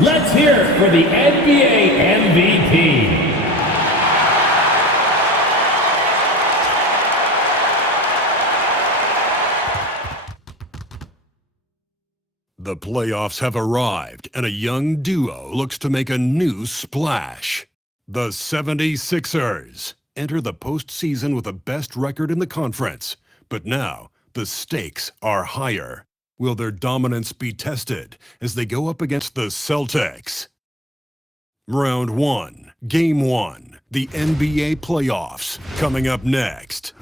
Let's hear it for the NBA MVP. The playoffs have arrived, and a young duo looks to make a new splash. The 76ers enter the postseason with the best record in the conference, but now the stakes are higher. Will their dominance be tested as they go up against the Celtics? Round 1, Game 1, the NBA playoffs, coming up next.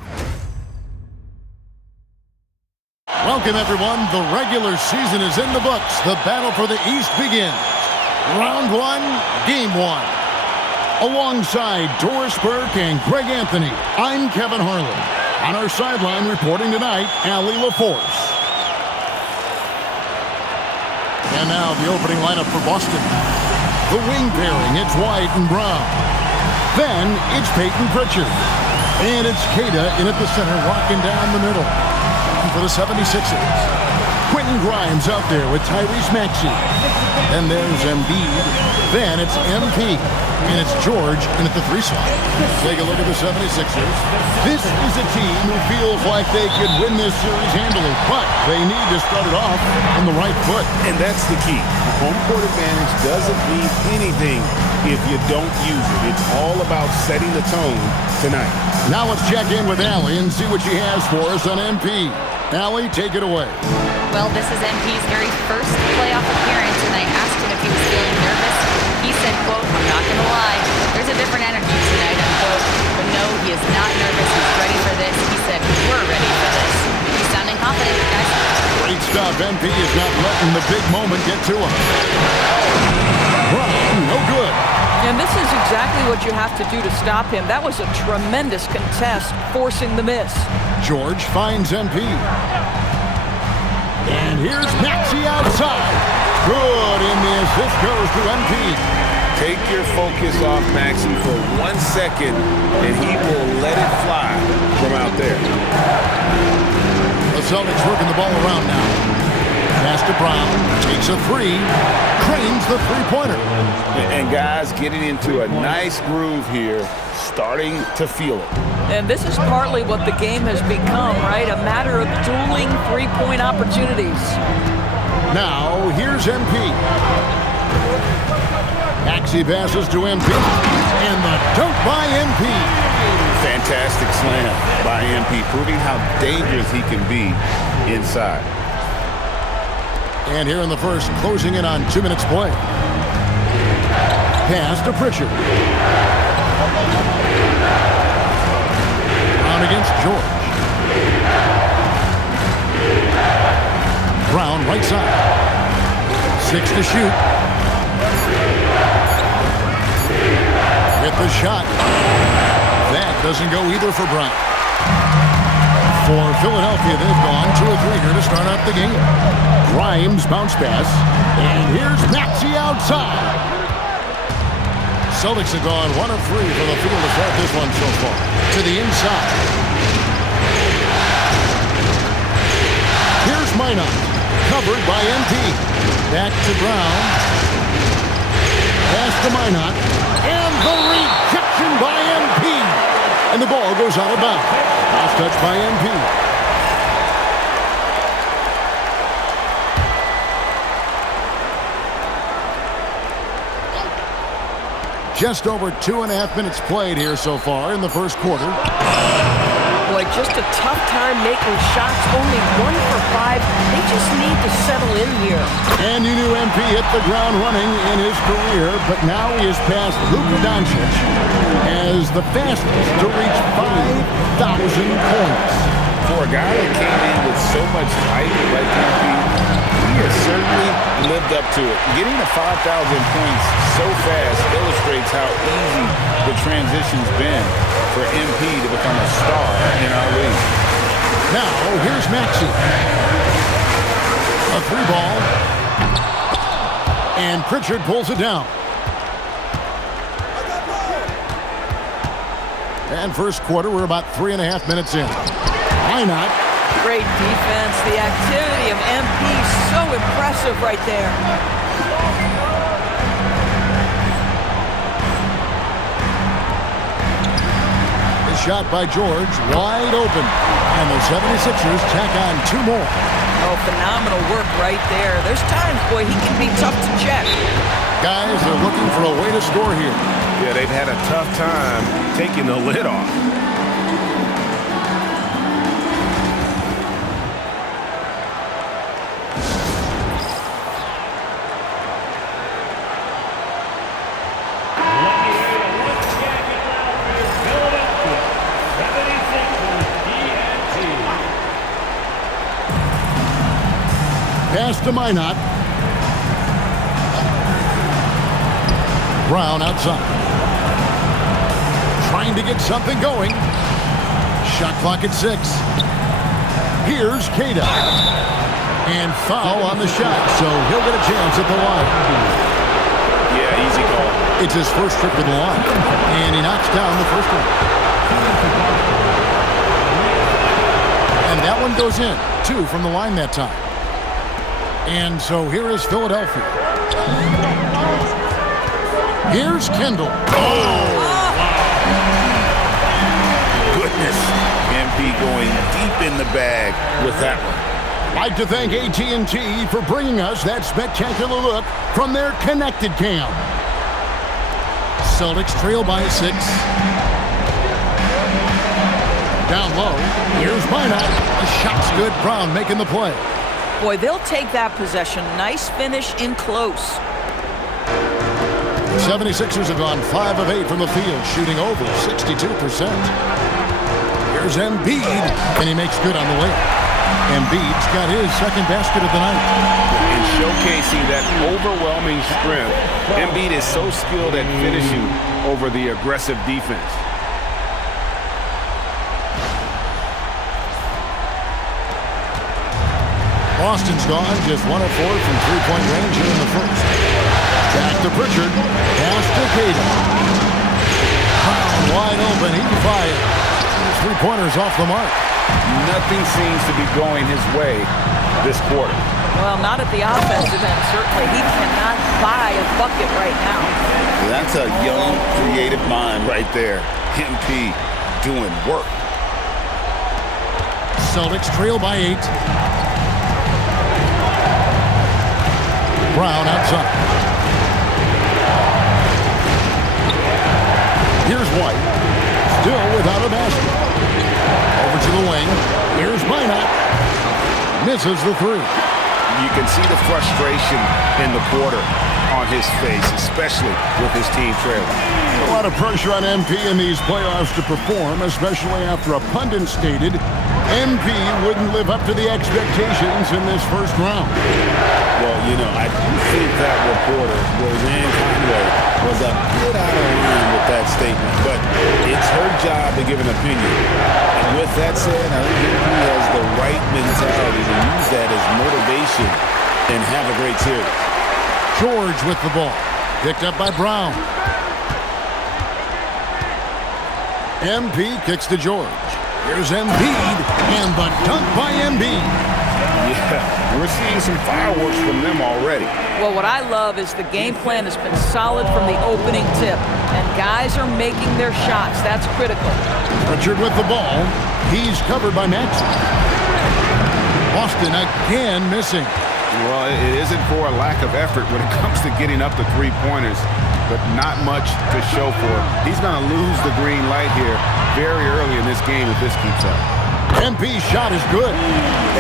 Welcome, everyone. The regular season is in the books. The battle for the East begins. Round 1, Game 1. Alongside Doris Burke and Greg Anthony, I'm Kevin Harlan. On our sideline reporting tonight, Allie LaForce. And now the opening lineup for Boston. The wing pairing, it's White and Brown. Then it's Peyton Pritchard. And it's Kada in at the center, rocking down the middle. For the 76ers. Quentin Grimes out there with Tyrese Maxey. Then there's Embiid. Then it's MP. And it's George in at the 3 slot. Take a look at the 76ers. This is a team who feels like they could win this series handily, but they need to start it off on the right foot. And that's the key. The home court advantage doesn't mean anything if you don't use it. It's all about setting the tone tonight. Now let's check in with Allie and see what she has for us on MP. Allie, take it away. Well, this is MP's very first playoff appearance, and I asked him if he was feeling nervous. He said, quote, "I'm not going to lie, there's a different energy tonight," unquote. But no, he is not nervous. He's ready for this. He said, "We're ready for this." He's sounding confident, guys. Great stuff. MP is not letting the big moment get to him. Brown, no good. And this is exactly what you have to do to stop him. That was a tremendous contest, forcing the miss. George finds MP. And here's Maxey outside. Good, and the assist goes to MP. Take your focus off Maxey for 1 second, and he will let it fly from out there. The Celtics working the ball around now. Pass to Brown, takes a 3, cranes the three-pointer. And guys getting into a nice groove here, starting to feel it. And this is partly what the game has become, right? A matter of dueling three-point opportunities. Now, here's MP. Maxey passes to MP, and the dunk by MP. Fantastic slam by MP, proving how dangerous he can be inside. And here in the first, closing in on 2 minutes play. Pass to Pritchard. Brown against George. Brown right side. 6 to shoot. Get the shot. That doesn't go either for Brown. For Philadelphia, they've gone 2 or 3 here to start out the game. Grimes bounce pass. And here's Maxey outside. Celtics have gone 1 of 3 for the field to start this one so far. To the inside. Here's Minot. Covered by MP. Back to Brown. Pass to Minot. And the rejection by MP. And the ball goes out of bounds. Last touch by MP. Just over 2.5 minutes played here so far in the first quarter. Boy, just a tough time making shots. Only 1 for 5. They just need to settle in here. And you knew MP hit the ground running in his career, but now he has passed Luka Doncic as the fastest to reach 5,000 points. For a guy that came in with so much height like MP, he has certainly lived up to it. Getting to 5,000 points so fast illustrates how easy the transition's been for MP to become a star in our league. Now, here's Maxey. A 3 ball. And Pritchard pulls it down. And first quarter, we're about 3.5 minutes in. Why not? Great defense. The activity of MP so impressive right there. shot by George, wide open. And the 76ers tack on 2 more. Oh, phenomenal work right there. There's times, boy, he can be tough to check. Guys are looking for a way to score here. Yeah, they've had a tough time taking the lid off. Pass to Minot. Brown outside. Trying to get something going. Shot clock at 6. Here's Queta. And foul on the shot, so he'll get a chance at the line. Yeah, easy call. It's his first trip to the line. And he knocks down the first one. And that one goes in. 2 from the line that time. And so here is Philadelphia. Here's Kendall. Oh, goodness. MP going deep in the bag with that one. I'd like to thank AT&T for bringing us that spectacular look from their connected cam. Celtics trail by 6. Down low. Here's Minot. The shot's good. Brown making the play. Boy, they'll take that possession. Nice finish in close. The 76ers have gone 5 of 8 from the field, shooting over 62%. Here's Embiid, and he makes good on the way. Embiid's got his second basket of the night. And showcasing that overwhelming strength, Embiid is so skilled at finishing over the aggressive defense. Boston's gone just 1 of 4 from three-point range here in the first. Back to Pritchard. Pass to Queta. Brown wide open. He fired. Three-pointers off the mark. Nothing seems to be going his way this quarter. Well, not at the offensive end, certainly. He cannot buy a bucket right now. That's a young, creative mind right there. MP doing work. Celtics trail by 8. Brown outside. Here's White. Still without a basket. Over to the wing. Here's Minot. Misses the 3. You can see the frustration in the quarter on his face, especially with his team trailing. A lot of pressure on MP in these playoffs to perform, especially after a pundit stated MP wouldn't live up to the expectations in this first round. Well, you know, I do think that reporter, Roseanne Conway, was a bit out of line with that statement, but it's her job to give an opinion. And with that said, I think MP has the right mentality to use that as motivation and have a great series. George with the ball. Picked up by Brown. MP kicks to George. Here's Embiid, and the dunk by Embiid. Yeah, we're seeing some fireworks from them already. Well, what I love is the game plan has been solid from the opening tip, and guys are making their shots. That's critical. Pritchard with the ball. He's covered by Maxey. Boston again missing. Well, it isn't for a lack of effort when it comes to getting up the three-pointers, but not much to show for it. He's going to lose the green light here very early in this game if this keeps up. MP's shot is good.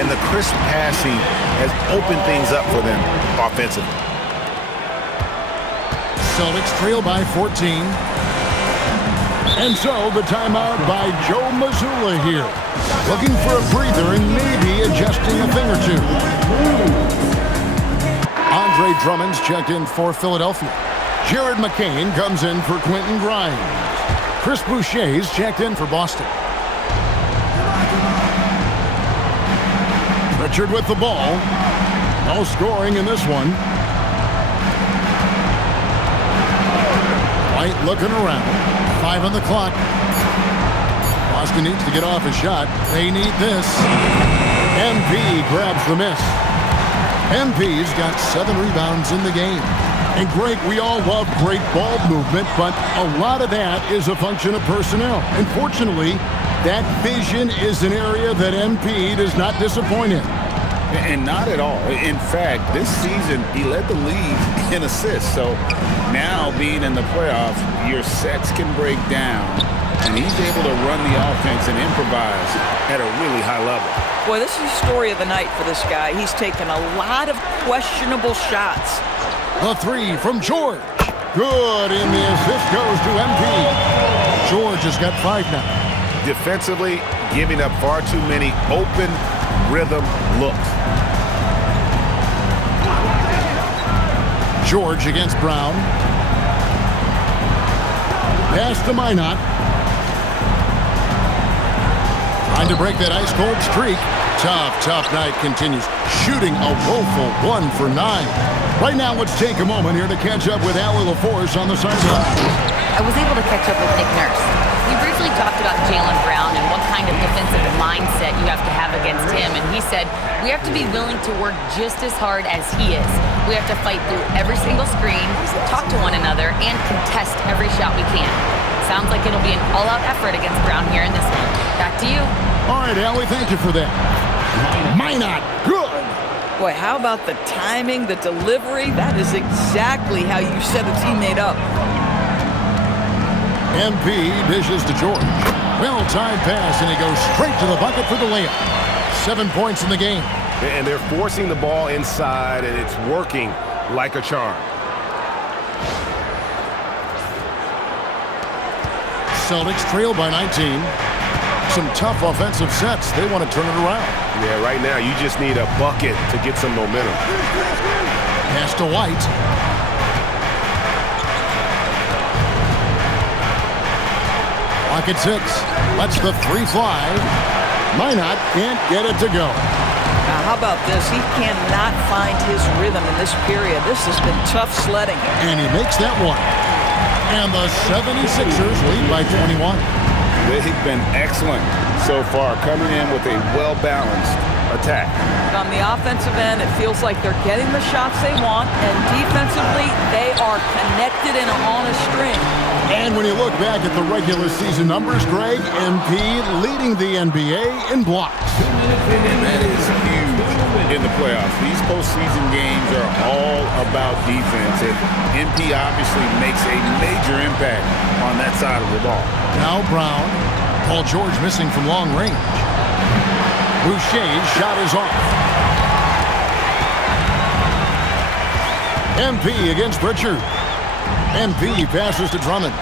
And the crisp passing has opened things up for them offensively. Celtics trail by 14. And so the timeout by Joe Mazzulla here. Looking for a breather and maybe adjusting a thing or two. Andre Drummond's checked in for Philadelphia. Jared McCain comes in for Quentin Grimes. Chris Boucher's checked in for Boston. Pritchard with the ball. No scoring in this one. White looking around. 5 on the clock. Boston needs to get off a shot. They need this. MP grabs the miss. MP's got 7 rebounds in the game. And Greg, we all love great ball movement, but a lot of that is a function of personnel. Unfortunately, that vision is an area that MP does not disappoint in. And not at all. In fact, this season, he led the league in assists. So now being in the playoffs, your sets can break down, and he's able to run the offense and improvise at a really high level. Boy, this is the story of the night for this guy. He's taken a lot of questionable shots. The three from George. Good, and the assist goes to MP. George has got 5 now. Defensively, giving up far too many open rhythm looks. George against Brown. Pass to Minot. Trying to break that ice-cold streak. Tough night continues. Shooting a woeful 1 for 9. Right now, let's take a moment here to catch up with Allie LaForce on the sideline. I was able to catch up with Nick Nurse. We briefly talked about Jaylen Brown and what kind of defensive mindset you have to have against him, and he said, we have to be willing to work just as hard as he is. We have to fight through every single screen, talk to one another, and contest every shot we can. Sounds like it'll be an all-out effort against Brown here in this one. Back to you. All right, Allie, thank you for that. Minot, good. Boy, how about the timing, the delivery? That is exactly how you set a teammate up. MP dishes to George. Well-timed pass, and he goes straight to the bucket for the layup. 7 points in the game. And they're forcing the ball inside, and it's working like a charm. Celtics trail by 19. Some tough offensive sets. They want to turn it around. Yeah, right now you just need a bucket to get some momentum. Pass to White. Clock at 6. Lets the 3 fly. Minot can't get it to go. Now, how about this? He cannot find his rhythm in this period. This has been tough sledding. And he makes that one. And the 76ers lead by 21. They've been excellent so far, coming in with a well-balanced attack. But on the offensive end, it feels like they're getting the shots they want, and defensively, they are connected and on a string. And when you look back at the regular season numbers, Greg, MP leading the NBA in blocks. And that is huge in the playoffs. These postseason games are all about defense, and MP obviously makes a major impact on that side of the ball. Now Brown. Paul George missing from long range. Boucher's shot is off. MP against Pritchard. MP passes to Drummond.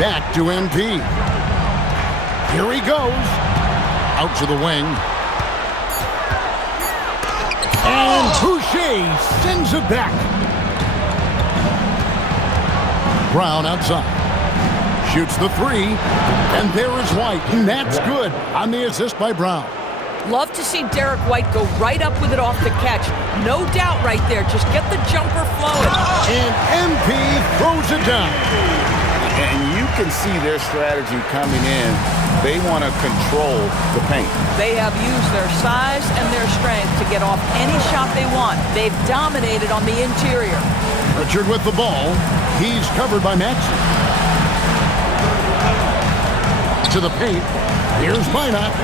Back to MP. Here he goes. Out to the wing. And Boucher sends it back. Brown outside. Shoots the 3. And there is White. And that's good on the assist by Brown. Love to see Derek White go right up with it off the catch. No doubt right there. Just get the jumper flowing. And MP throws it down. And you can see their strategy coming in. They want to control the paint. They have used their size and their strength to get off any shot they want. They've dominated on the interior. Pritchard with the ball. He's covered by Maxey. To the paint. Here's Minot.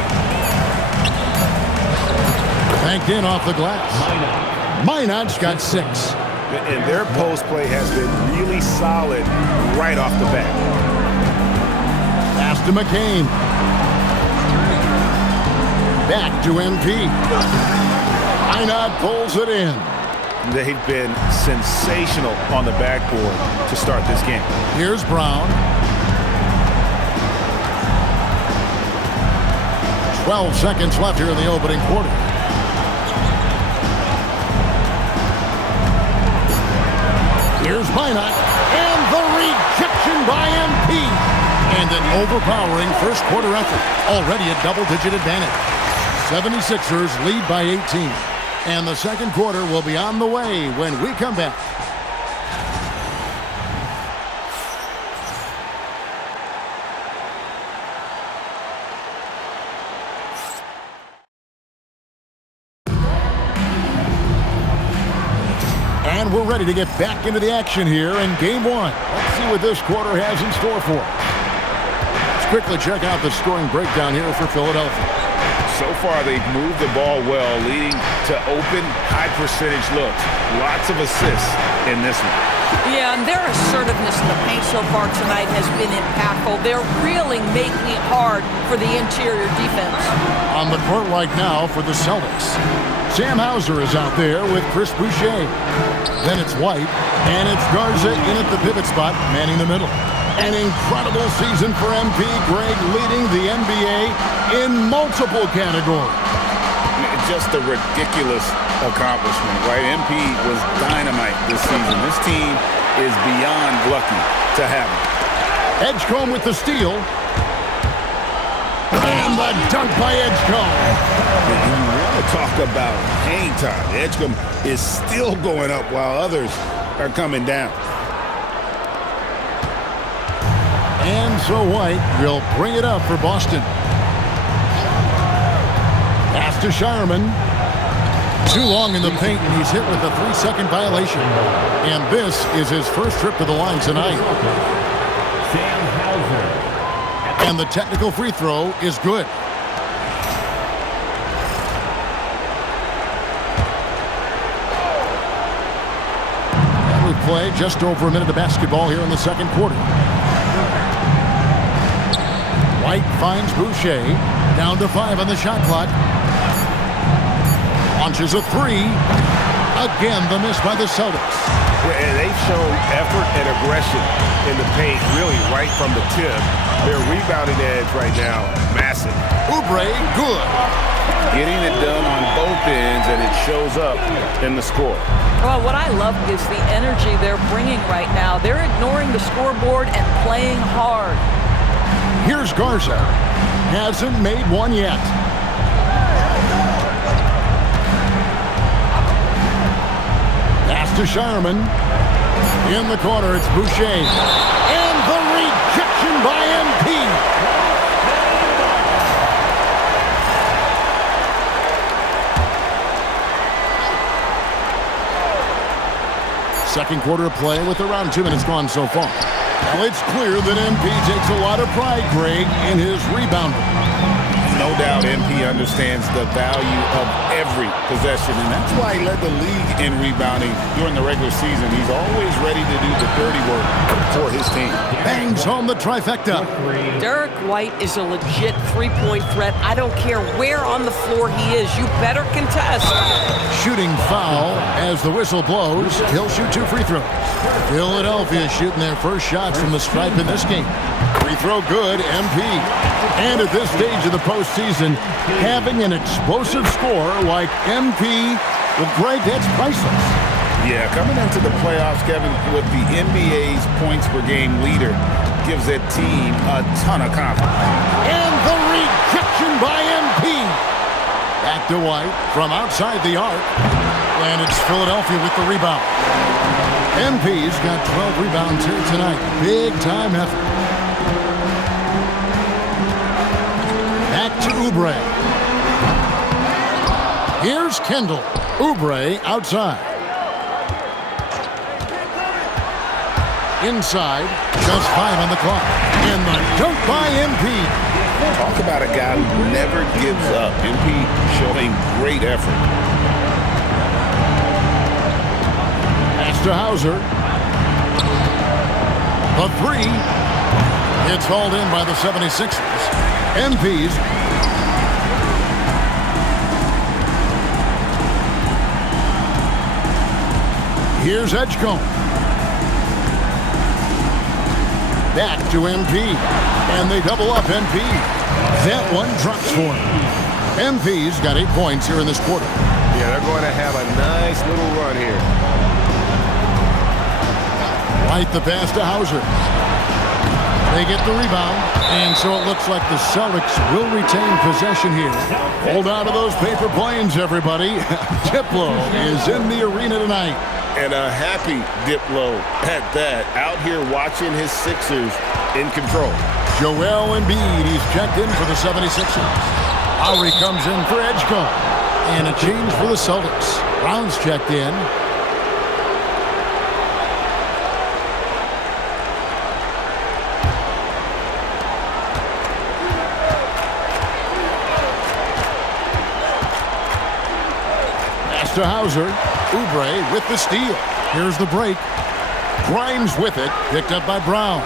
Banked in off the glass. Minot's got 6. And their post play has been really solid right off the bat. Pass to McCain. Back to MP. Minot pulls it in. They've been sensational on the backboard to start this game. Here's Brown. 12 seconds left here in the opening quarter. Here's Minot, and the rejection by MP. And an overpowering first quarter effort. Already a double-digit advantage. 76ers lead by 18. And the second quarter will be on the way when we come back. And we're ready to get back into the action here in game one. Let's see what this quarter has in store for us. Let's quickly check out the scoring breakdown here for Philadelphia. So far, they've moved the ball well, leading to open, high-percentage looks. Lots of assists in this one. Yeah, and their assertiveness in the paint so far tonight has been impactful. They're really making it hard for the interior defense. On the court right now for the Celtics, Sam Hauser is out there with Chris Boucher. Then it's White, and it's Garza in at the pivot spot, manning the middle. An incredible season for MP, Greg, leading the NBA in multiple categories. Just a ridiculous accomplishment, right? MP was dynamite this season. This team is beyond lucky to have him. Edgecombe with the steal. And the dunk by Edgecombe. You want to talk about hang time. Edgecombe is still going up while others are coming down. And so White will bring it up for Boston. Pass to Shireman. Too long in the paint, and he's hit with a 3-second violation. And this is his first trip to the line tonight. Sam Hauser. And the technical free throw is good. And we play just over a minute of basketball here in the second quarter. White finds Boucher. Down to 5 on the shot clock. Launches a 3. Again, the miss by the Celtics. And they've shown effort and aggression in the paint, really right from the tip. Their rebounding edge right now, massive. Oubre, good. Getting it done on both ends, and it shows up in the score. Well, what I love is the energy they're bringing right now. They're ignoring the scoreboard and playing hard. Here's Garza. Hasn't made one yet. Pass to Shireman. In the corner, it's Boucher. And the rejection by MP. Second quarter of play with around 2 minutes gone so far. Well, it's clear that MP takes a lot of pride, Greg, in his rebounding. No doubt MP understands the value of every possession, and that's why he led the league in rebounding during the regular season. He's always ready to do the dirty work for his team. Bangs home the trifecta. Derek White is a legit three-point threat. I don't care where on the floor he is. You better contest. Shooting foul as the whistle blows. He'll shoot 2 free throws. Philadelphia shooting their first shots from the stripe in this game. Free throw good, MP. And at this stage of the postseason, having an explosive score like MP, well, Greg, that's priceless. Yeah, coming into the playoffs, Kevin, with the NBA's points per game leader, gives that team a ton of confidence. And the rejection by MP. Back to White from outside the arc. And it's Philadelphia with the rebound. MP's got 12 rebounds here tonight. Big time effort. Back to Oubre. Here's Kendall. Oubre outside. Inside, just 5 on the clock. And the dunk by MP. Talk about a guy who never gives up. MP showing great effort. Pass to Hauser. The 3. It's hauled in by the 76ers. MP's. Here's Edgecombe. Back to MP. And they double up MP. That one drops for him. MP's got 8 points here in this quarter. Yeah, they're going to have a nice little run here. Right the pass to Hauser. They get the rebound, and so it looks like the Celtics will retain possession here. Hold on to those paper planes, everybody. Diplo is in the arena tonight. And a happy Diplo at that, out here watching his Sixers in control. Joel Embiid, he's checked in for the 76ers. Lowry comes in for Edgecombe. And a change for the Celtics. Brown's checked in. to Hauser. Oubre with the steal. Here's the break. Grimes with it. Picked up by Brown.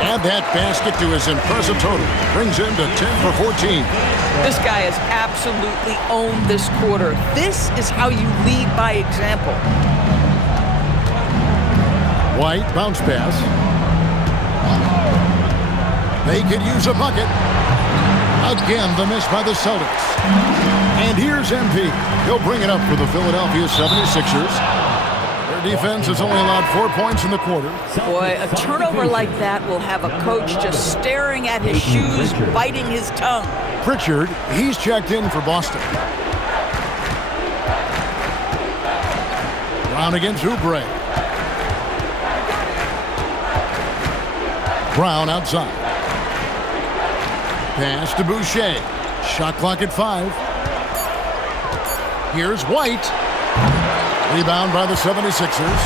Add that basket to his impressive total. Brings him to 10 for 14. This guy has absolutely owned this quarter. This is how you lead by example. White, bounce pass. They could use a bucket. Again, the miss by the Celtics. And here's MP. He'll bring it up for the Philadelphia 76ers. Their defense has only allowed 4 points in the quarter. Boy, a turnover like that will have a coach just staring at his shoes, biting his tongue. Pritchard, he's checked in for Boston. Brown against Oubre. Brown outside. Pass to Boucher. Shot clock at 5. Here's White. Rebound by the 76ers.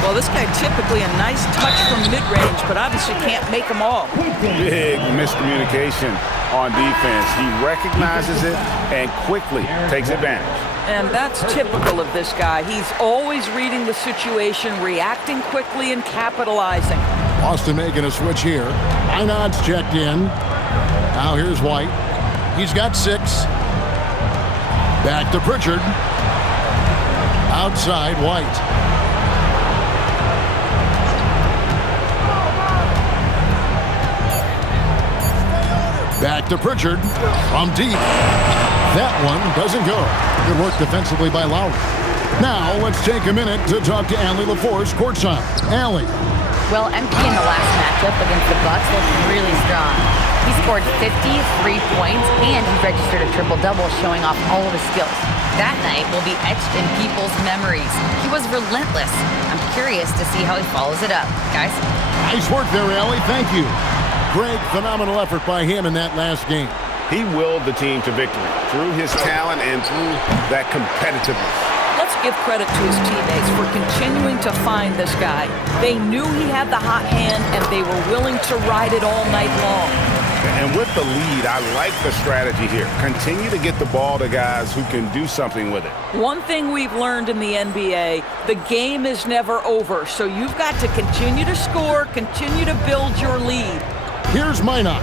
Well, this guy typically a nice touch from mid-range, but obviously can't make them all. Big miscommunication on defense. He recognizes it and quickly takes advantage. And that's typical of this guy. He's always reading the situation, reacting quickly, and capitalizing. Boston making a switch here. Einad's checked in. Now here's White. He's got 6. Back to Pritchard. Outside, White. Back to Pritchard. From deep. That one doesn't go. Good work defensively by Lowry. Now let's take a minute to talk to Allie LaForce courtside. Allie. Well, MP in the last matchup against the Bucks looked really strong. He scored 53 points and he registered a triple-double, showing off all of his skills. That night will be etched in people's memories. He was relentless. I'm curious to see how he follows it up. Guys? Nice work there, Allie. Thank you. Great, phenomenal effort by him in that last game. He willed the team to victory through his talent and through that competitiveness. Let's give credit to his teammates for continuing to find this guy. They knew he had the hot hand, and they were willing to ride it all night long. And with the lead, I like the strategy here. Continue to get the ball to guys who can do something with it. One thing we've learned in the NBA, the game is never over, so you've got to continue to score, continue to build your lead. Here's Minot.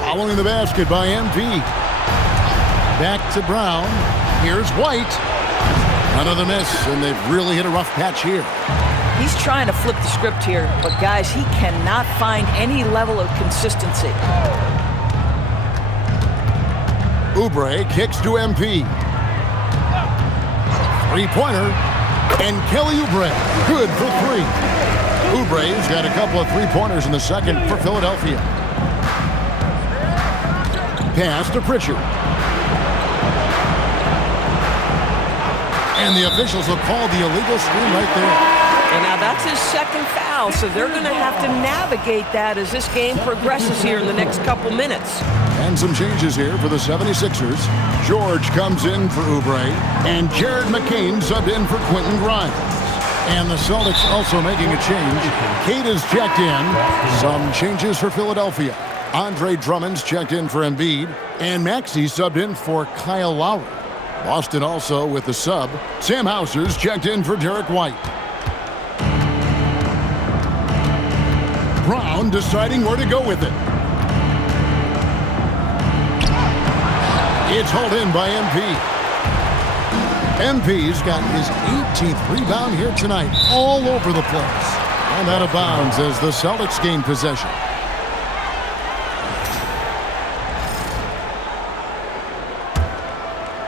Following the basket by MP. Back to Brown. Here's White. Another miss, and they've really hit a rough patch here. He's trying to flip the script here, but guys, he cannot find any level of consistency. Oubre kicks to MP. Three-pointer, and Kelly Oubre, good for 3. Oubre's got a couple of three-pointers in the second for Philadelphia. Pass to Pritchard. And the officials will call the illegal screen right there. And now that's his second foul, so they're going to have to navigate that as this game progresses here in the next couple minutes. And some changes here for the 76ers. George comes in for Oubre, and Jared McCain subbed in for Quentin Grimes. And the Celtics also making a change. Kate is checked in. Some changes for Philadelphia. Andre Drummond's checked in for Embiid, and Maxey subbed in for Kyle Lowry. Boston also with the sub. Sam Hauser's checked in for Derek White. Brown deciding where to go with it. It's hauled in by MP. MP's got his 18th rebound here tonight, all over the place. And out of bounds as the Celtics gain possession.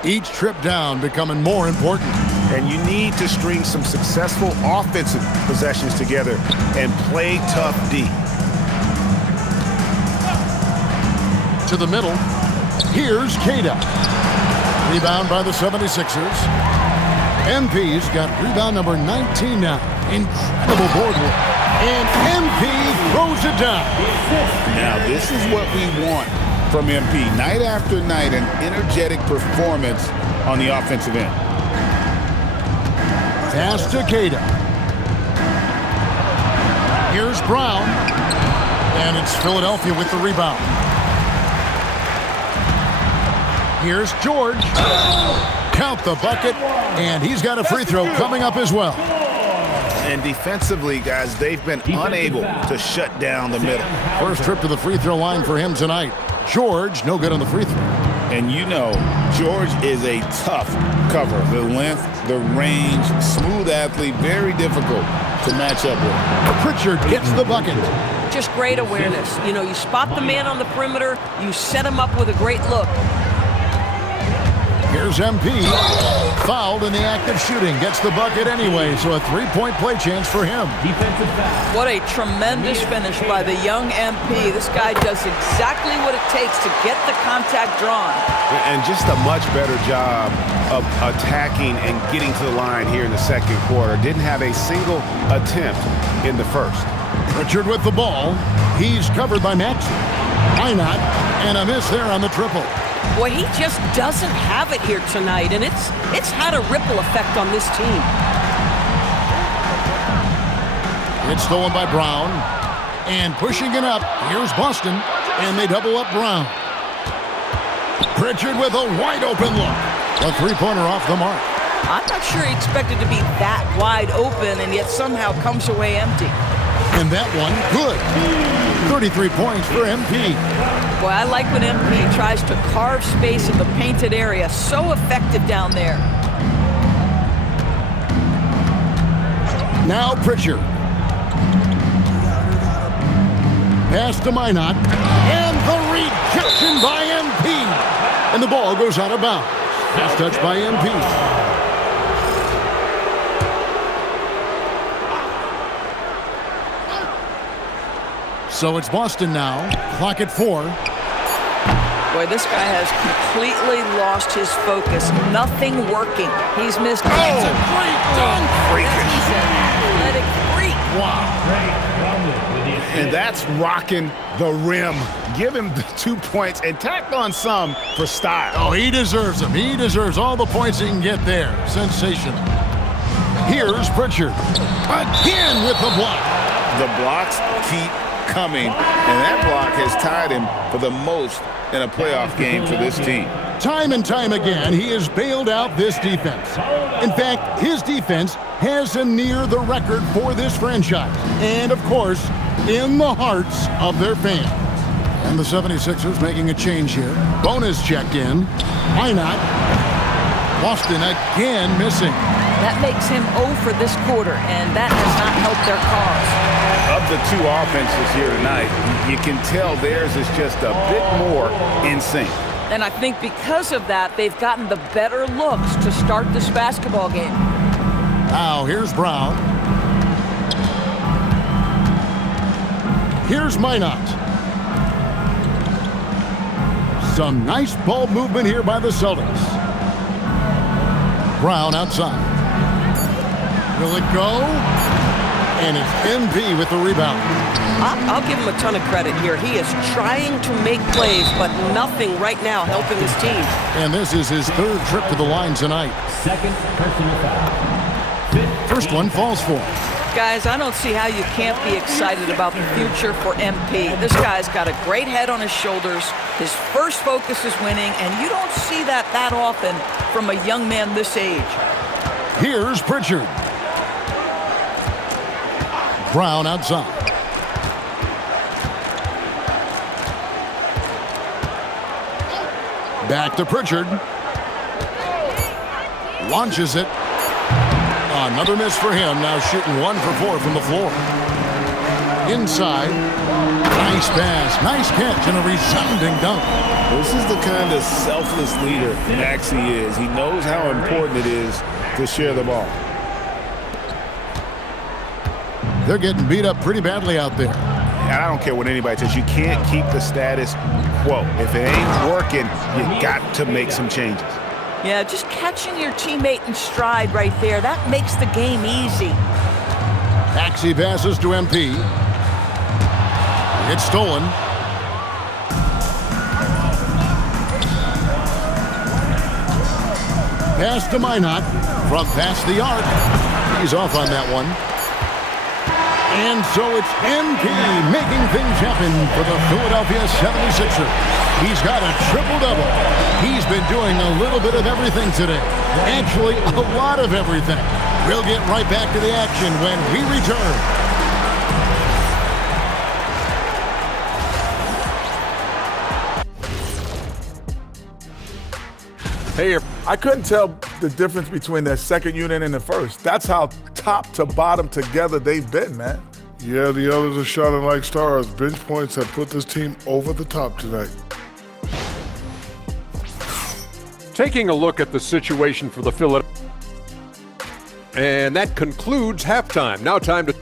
Each trip down becoming more important. And you need to string some successful offensive possessions together and play tough D. To the middle. Here's Keita. Rebound by the 76ers. MP's got rebound number 19 now. Incredible board work. And MP throws it down. Now this is what we want from MP. Night after night, an energetic performance on the offensive end. Pass to Keita. Here's Brown. And it's Philadelphia with the rebound. Here's George. count the bucket, and he's got a free throw coming up as well. And defensively, guys, they've been unable to shut down the middle. First trip to the free throw line for him tonight. George, no good on the free throw. And you know, George is a tough cover. The length, the range, smooth athlete, very difficult to match up with. Pritchard gets the bucket. Just great awareness. You know, you spot the man on the perimeter, you set him up with a great look. Here's MP. Fouled in the act of shooting. Gets the bucket anyway, so a three-point play chance for him. What a tremendous finish by the young MP. This guy does exactly what it takes to get the contact drawn. And just a much better job of attacking and getting to the line here in the second quarter. Didn't have a single attempt in the first. Pritchard with the ball. He's covered by Maxey. Why not? And a miss there on the triple. Boy, he just doesn't have it here tonight, and it's had a ripple effect on this team. It's stolen by Brown. And pushing it up, here's Boston, and they double up Brown. Pritchard with a wide-open look. A three-pointer off the mark. I'm not sure he expected to be that wide open, and yet somehow comes away empty. And that one, good. 33 points for MP. Boy, I like when MP tries to carve space in the painted area. So effective down there. Now Pritchard. Pass to Minot. And the rejection by MP. And the ball goes out of bounds. Last touch by MP. So it's Boston now. Clock at 4. Boy, this guy has completely lost his focus. Nothing working. He's missed. Oh, it's a great dunk. He's an athletic freak. Wow. And that's rocking the rim. Give him the 2 points and tack on some for style. Oh, he deserves them. He deserves all the points he can get there. Sensational. Here's Pritchard. Again with the block. The blocks keep coming, and that block has tied him for the most in a playoff game for this team. Time and time again, he has bailed out this defense. In fact, his defense has him near the record for this franchise. And, of course, in the hearts of their fans. And the 76ers making a change here. Bonus checked in. Why not? Boston again missing. That makes him 0 for this quarter, and that does not help their cause. Of the two offenses here tonight, you can tell theirs is just a bit more in sync. And I think because of that, they've gotten the better looks to start this basketball game. Now, here's Brown. Here's Minot. Some nice ball movement here by the Celtics. Brown outside. Will it go? And it's MP with the rebound. I'll give him a ton of credit here. He is trying to make plays, but nothing right now helping his team. And this is his third trip to the line tonight. Second personal foul. First one falls for him. Guys, I don't see how you can't be excited about the future for MP. This guy's got a great head on his shoulders. His first focus is winning, and you don't see that often from a young man this age. Here's Pritchard. Brown outside. Back to Pritchard. Launches it. Another miss for him. Now shooting 1 for 4 from the floor. Inside. Nice pass. Nice catch and a resounding dunk. This is the kind of selfless leader Maxey is. He knows how important it is to share the ball. They're getting beat up pretty badly out there. And I don't care what anybody says. You can't keep the status quo. If it ain't working, you got to make some changes. Yeah, just catching your teammate in stride right there, that makes the game easy. Maxey passes to MP. It's stolen. Pass to Minot from past the arc. He's off on that one. And so it's MP making things happen for the Philadelphia 76ers. He's got a triple-double. He's been doing a little bit of everything today. Actually, a lot of everything. We'll get right back to the action when we return. Hey, I couldn't tell the difference between their second unit and the first. That's how top to bottom together they've been, man. Yeah, the others are shining like stars. Bench points have put this team over the top tonight. Taking a look at the situation for the Philadelphia. And that concludes halftime. Now time to...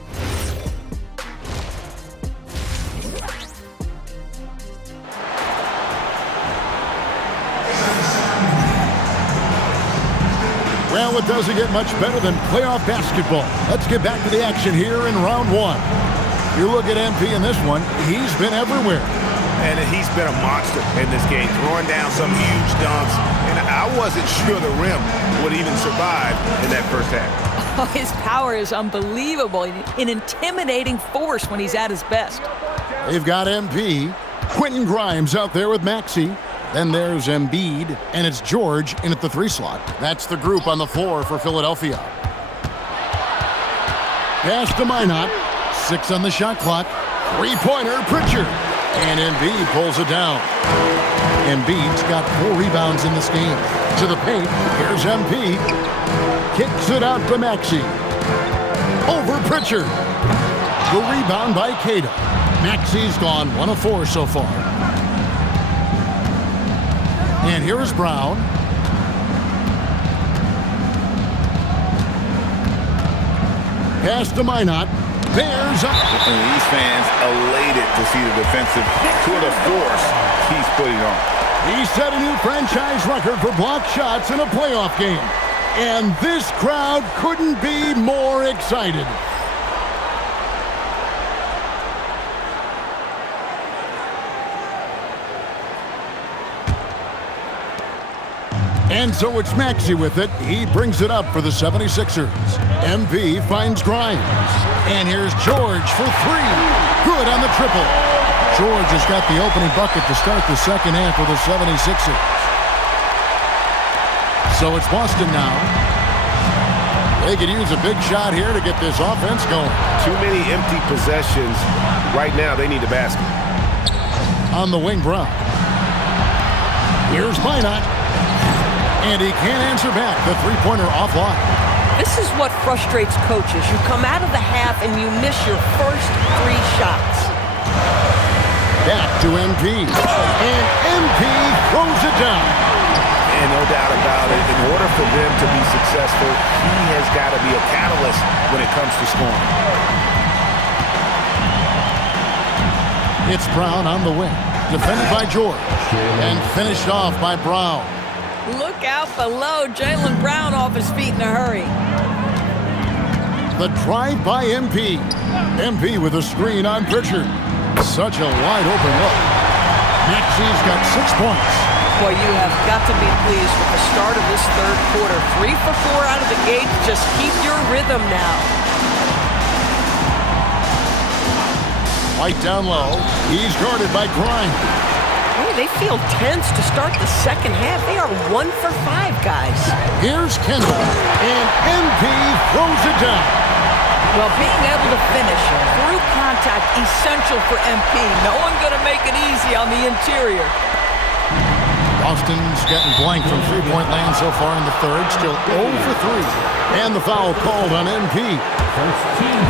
Well, it doesn't get much better than playoff basketball. Let's get back to the action here in round one. You look at MP in this one, he's been everywhere. And he's been a monster in this game, throwing down some huge dunks. And I wasn't sure the rim would even survive in that first half. Oh, his power is unbelievable. An intimidating force when he's at his best. They've got MP. Quentin Grimes out there with Maxey. Then there's Embiid, and it's George in at the 3 slot. That's the group on the floor for Philadelphia. Pass to Minot. 6 on the shot clock. 3-pointer, Pritchard. And Embiid pulls it down. Embiid's got 4 rebounds in this game. To the paint, here's MP. Kicks it out to Maxey. Over Pritchard. The rebound by Queta. Maxey's gone 1 of 4 so far. And here is Brown. Pass to Minot. Bears up. And these fans elated to see the defensive tour de force he's putting on. He set a new franchise record for blocked shots in a playoff game. And this crowd couldn't be more excited. And so it's Maxey with it. He brings it up for the 76ers. MP finds Grimes. And here's George for 3. Good on the triple. George has got the opening bucket to start the second half for the 76ers. So it's Boston now. They could use a big shot here to get this offense going. Too many empty possessions. Right now, they need a basket. On the wing, Brown. Here's Minot. And he can't answer back. The 3-pointer offline. This is what frustrates coaches. You come out of the half and you miss your first 3 shots. Back to MP. And MP throws it down. And no doubt about it, in order for them to be successful, he has got to be a catalyst when it comes to scoring. It's Brown on the wing. Defended by George. And finished off by Brown. Look out below. Jaylen Brown off his feet in a hurry. The drive by MP. MP with a screen on Pritchard. Such a wide open look. Maxey's got 6 points. Boy, you have got to be pleased with the start of this third quarter. 3 for 4 out of the gate. Just keep your rhythm now. White down low. He's guarded by Grimes. Hey, they feel tense to start the second half. They are 1 for 5, guys. Here's Kendall. And MP throws it down. Well, being able to finish through contact, essential for MP. No one going to make it easy on the interior. Boston's getting blank from 3-point land so far in the third. Still 0 for 3. And the foul called on MP.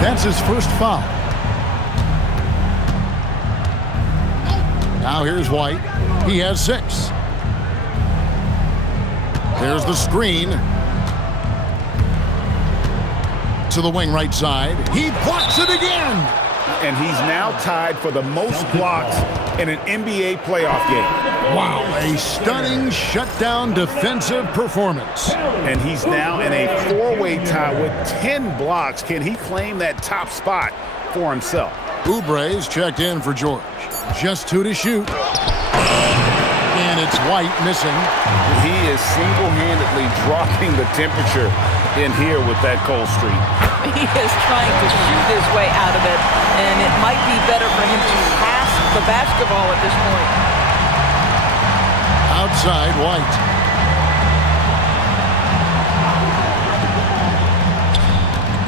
That's his first foul. Now here's White. He has 6. There's the screen. To the wing right side. He blocks it again. And he's now tied for the most blocks in an NBA playoff game. Wow, a stunning shutdown defensive performance. And he's now in a 4-way tie with 10 blocks. Can he claim that top spot for himself? Oubre's checked in for George. Just 2 to shoot. And it's White missing. He is single-handedly dropping the temperature in here with that cold streak. He is trying to shoot his way out of it, and it might be better for him to pass the basketball at this point. Outside, White.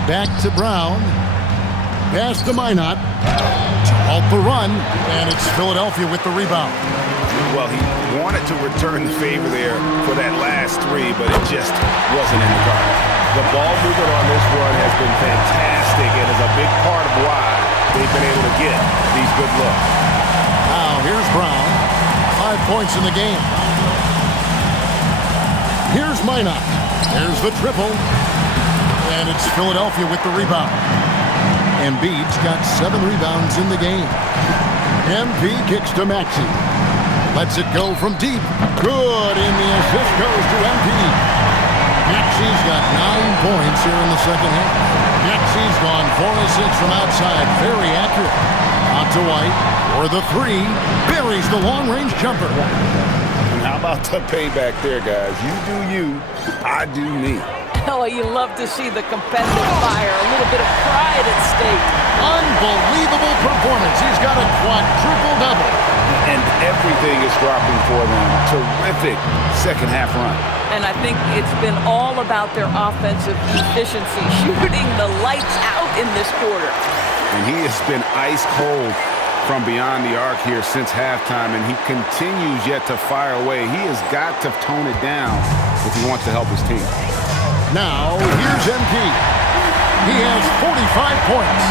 Back to Brown. Pass to Minot. To halt the run, and it's Philadelphia with the rebound. Well, he wanted to return the favor there for that last three, but it just wasn't in the cards. The ball movement on this run has been fantastic and is a big part of why they've been able to get these good looks. Now, here's Brown. 5 points in the game. Here's Minot. There's the triple. And it's Philadelphia with the rebound. Embiid's got 7 rebounds in the game. MP kicks to Maxey. Lets it go from deep. Good, and the assist goes to MP. Maxey's got 9 points here in the second half. Maxey's gone 4 of 6 from outside. Very accurate. Out to White. For the 3. Buries the long-range jumper. And how about the payback there, guys? You do you, I do me. Oh, you love to see the competitive fire. A little bit of pride at stake. Unbelievable performance. He's got a quadruple double. And everything is dropping for them. Terrific second half run. And I think it's been all about their offensive efficiency, shooting the lights out in this quarter. And he has been ice cold from beyond the arc here since halftime, and he continues yet to fire away. He has got to tone it down if he wants to help his team. Now, here's MP. He has 45 points.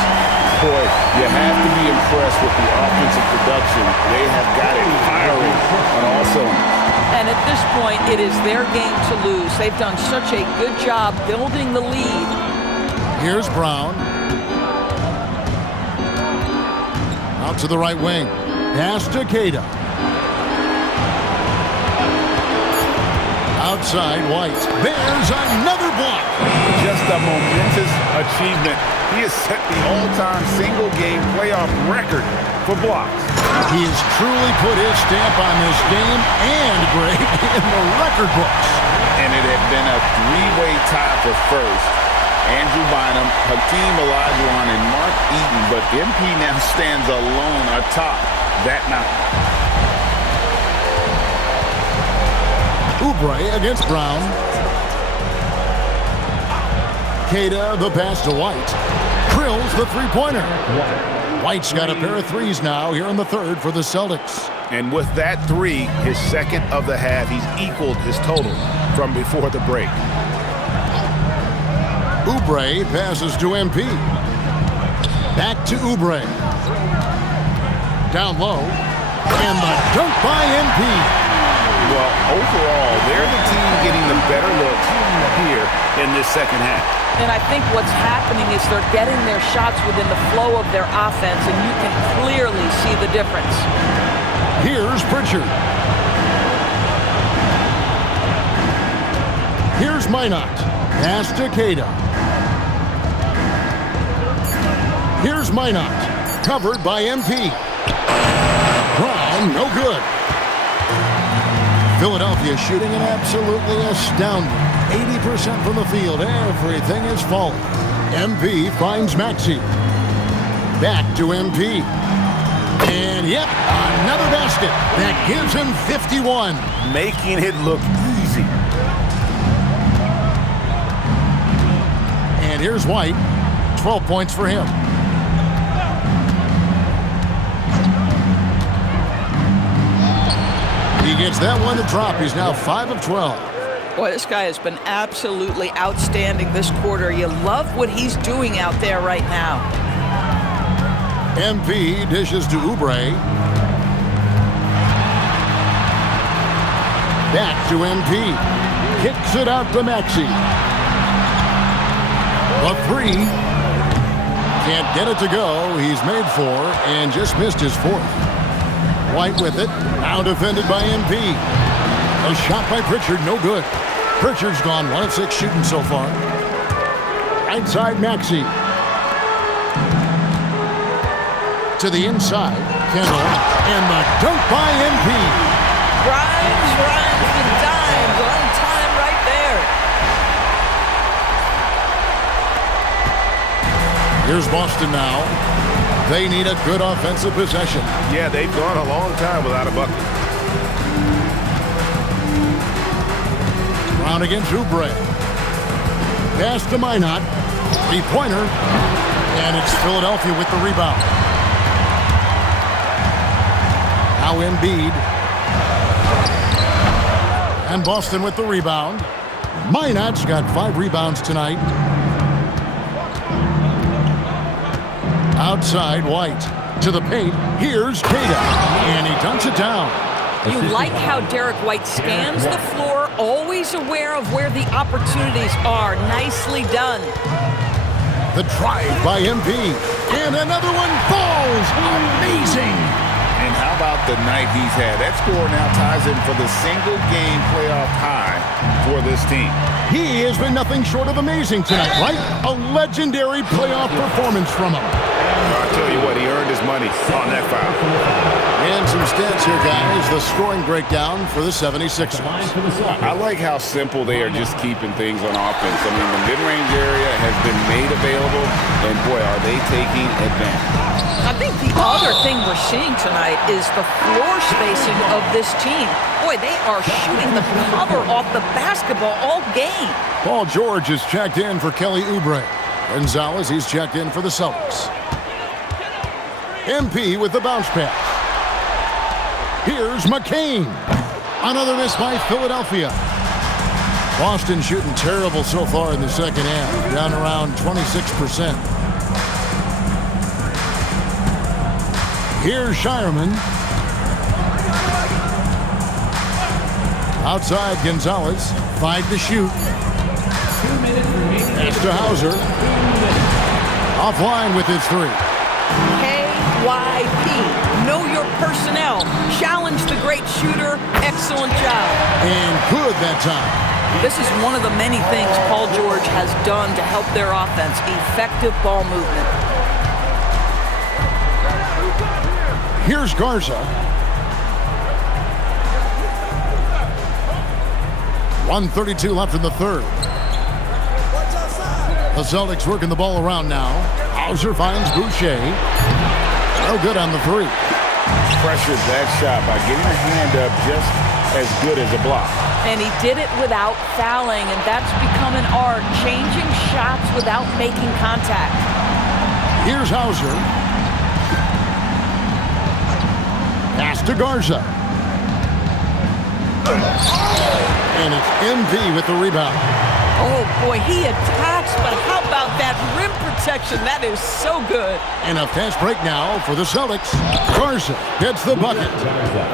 Boy, you have to be impressed with the offensive production. They have got it firing on all cylinders. And at this point, it is their game to lose. They've done such a good job building the lead. Here's Brown. Out to the right wing. Pass to Queta. Outside, White. There's another block. Just a momentous achievement. He has set the all-time single-game playoff record for blocks. He has truly put his stamp on this game and great in the record books. And it had been a 3-way tie for first. Andrew Bynum, Hakeem Olajuwon, and Mark Eaton, but MP now stands alone atop that mountain. Oubre against Brown. Queta, the pass to White. Drills the three-pointer. White's got a pair of threes now here in the third for the Celtics. And with that 3, his second of the half, he's equaled his total from before the break. Oubre passes to MP. Back to Oubre. Down low. And the dunk by MP. Well, overall, they're the team getting the better looks here in this second half. And I think what's happening is they're getting their shots within the flow of their offense, and you can clearly see the difference. Here's Pritchard. Here's Minot. Pass to Queta. Here's Minot. Covered by MP. Brown, no good. Philadelphia shooting an absolutely astounding 80% from the field. Everything is falling. MP finds Maxey. Back to MP. And yep, another basket. That gives him 51. Making it look easy. And here's White. 12 points for him. He gets that one to drop. He's now 5 of 12. Boy, this guy has been absolutely outstanding this quarter. You love what he's doing out there right now. MP dishes to Oubre. Back to MP. Kicks it out to Maxey. The 3. Can't get it to go. He's made 4 and just missed his 4th. White with it. Now defended by MP. A shot by Pritchard, no good. Pritchard's gone 1 of 6 shooting so far. Outside Maxey. To the inside. Kendall. And the dunk by MP. Rhymes and dimes on time right there. Here's Boston now. They need a good offensive possession. Yeah, they've gone a long time without a bucket. Brown against Oubre. Pass to Minot. Three-pointer. And it's Philadelphia with the rebound. Now Embiid. And Boston with the rebound. Minot's got 5 rebounds tonight. Outside, White. To the paint. Here's Queta. And he dunks it down. You like how Derek White scans the floor, always aware of where the opportunities are. Nicely done. The drive by MP. And another one falls. Amazing. And how about the night he's had? That score now ties him for the single-game playoff high for this team. He has been nothing short of amazing tonight, right? A legendary playoff performance from him. I'll tell you what, he earned his money on that foul. And some stats here, guys. The scoring breakdown for the 76ers. I like how simple they are just keeping things on offense. I mean, the mid-range area has been made available, and boy, are they taking advantage. I think the other thing we're seeing tonight is the floor spacing of this team. Boy, they are shooting the cover off the basketball all game. Paul George is checked in for Kelly Oubre. Gonzalez, he's checked in for the Celtics. MP with the bounce pass. Here's McCain. Another miss by Philadelphia. Boston shooting terrible so far in the second half, down around 26%. Here's Shireman. Outside Gonzalez, 5 to shoot. Pass to Hauser. Offline with his 3. KYP. Know your personnel. Challenge the great shooter. Excellent job. And good that time. This is one of the many things Paul George has done to help their offense. Effective ball movement. Here's Garza. 1:32 left in the third. The Celtics working the ball around now. Hauser finds Boucher. No good on the 3. Pressured that shot by getting a hand up just as good as a block. And he did it without fouling, and that's become an art, changing shots without making contact. Here's Hauser. Pass to Garza. And it's MV with the rebound. Oh, boy, he attacks, but how about that rim protection? That is so good. And a fast break now for the Celtics. Garza gets the bucket.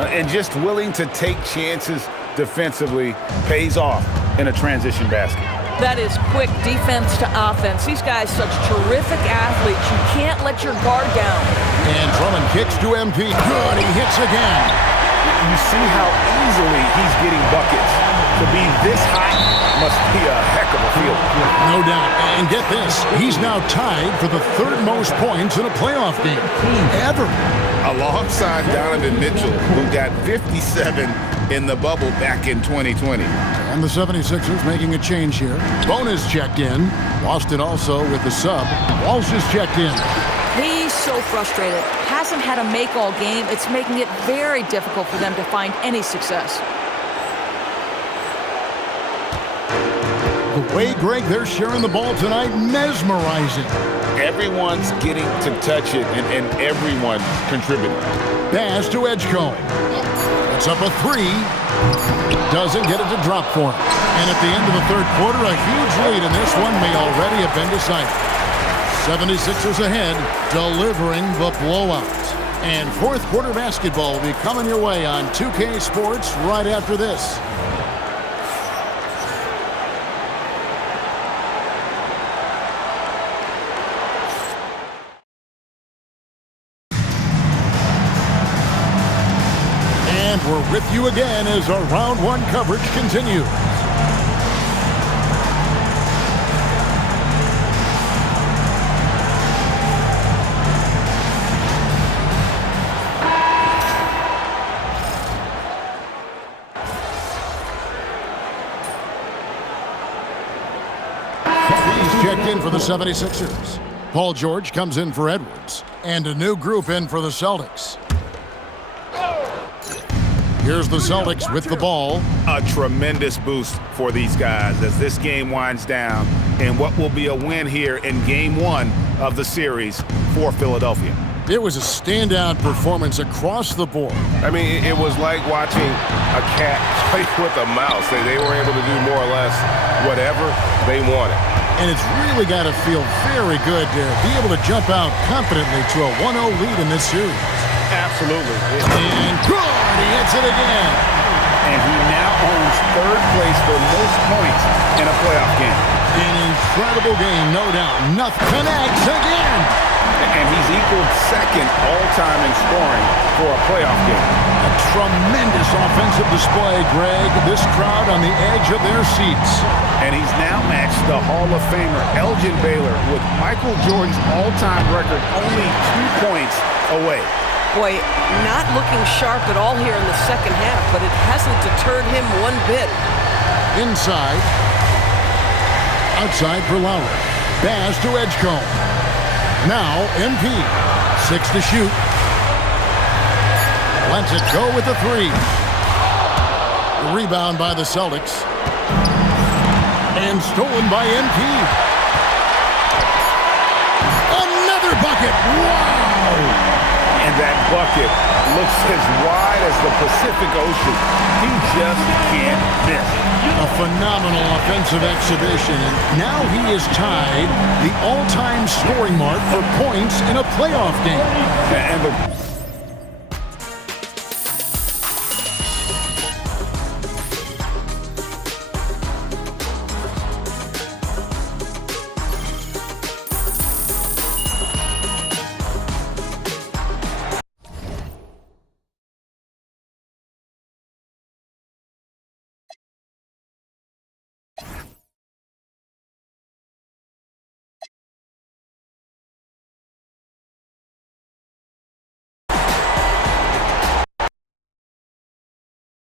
And just willing to take chances defensively pays off in a transition basket. That is quick defense to offense. These guys such terrific athletes. You can't let your guard down. And Drummond kicks to MP. Good, he hits again. You see how easily he's getting buckets. To be this hot must be a heck of a feeling. No doubt. And get this, he's now tied for the 3rd most points in a playoff game ever. Alongside Donovan Mitchell, who got 57 in the bubble back in 2020. And the 76ers making a change here. Bonus checked in. Boston also with the sub. Walsh is checked in. He's so frustrated. Hasn't had a make all game. It's making it very difficult for them to find any success. The way, Greg, they're sharing the ball tonight, mesmerizing. Everyone's getting to touch it, and everyone contributing. Pass to Edgecombe. It's up a 3. Doesn't get it to drop for him. And at the end of the 3rd quarter, a huge lead, and this one may already have been decided. 76ers ahead, delivering the blowout. And 4th quarter basketball will be coming your way on 2K Sports right after this. And we're with you again as our round 1 coverage continues. He's checked in for the 76ers. Paul George comes in for Edwards. And a new group in for the Celtics. Here's the Celtics with the ball. A tremendous boost for these guys as this game winds down and what will be a win here in Game 1 of the series for Philadelphia. It was a standout performance across the board. I mean, it was like watching a cat play with a mouse. They were able to do more or less whatever they wanted. And it's really got to feel very good to be able to jump out confidently to a 1-0 lead in this series. Absolutely. And good! He hits it again. And he now owns third place for most points in a playoff game. An incredible game, no doubt. Nothing connects again. And he's equaled second all-time in scoring for a playoff game. A tremendous offensive display, Greg. This crowd on the edge of their seats. And he's now matched the Hall of Famer Elgin Baylor with Michael Jordan's all-time record only 2 points away. Boy, not looking sharp at all here in the second half, but it hasn't deterred him one bit. Inside. Outside for Lowry. Bass to Edgecombe. Now, MP. 6 to shoot. Lets it go with the 3. The rebound by the Celtics. And stolen by MP. Another bucket. Wow! And that bucket looks as wide as the Pacific Ocean. He just can't miss. A phenomenal offensive exhibition, and now he is tied the all-time scoring mark for points in a playoff game. And the